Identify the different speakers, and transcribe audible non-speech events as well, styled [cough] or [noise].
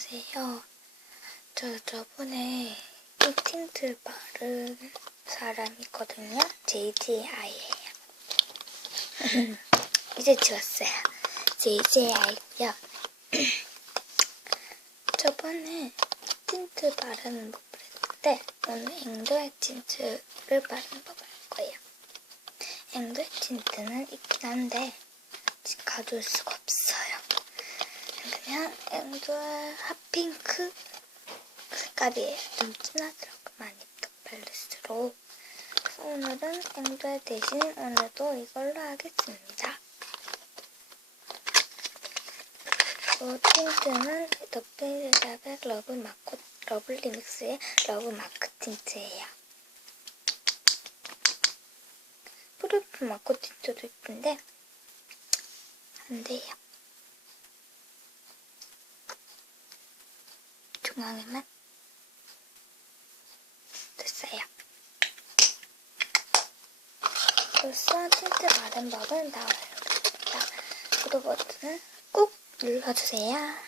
Speaker 1: 안녕하세요. 저 저번에 이 틴트 바른 사람이거든요. JJI예요. [laughs] 이제 지웠어요. JJI고요. [clears throat] 저번에 틴트 바르는 법을 했는데 오늘 앵도의 틴트를 바르는 법을 할 거예요. 앵도의 틴트는 있긴 한데 가져올 수가 없어 앵도의 핫핑크 색깔이에요. 좀 진하더라고 많이. 그래서 오늘은 앵도의 대신 오늘도 이걸로 하겠습니다. 이 틴트는 더페이스샵의 러브 마코 러블 리 믹스의 러브 마크 틴트예요. 프루프 마코 틴트도 있던데 안 돼요. 중앙에만 됐어요. 벌써 틴트 바른 법은 나와요. 자, 구독 버튼을 꾹 눌러주세요.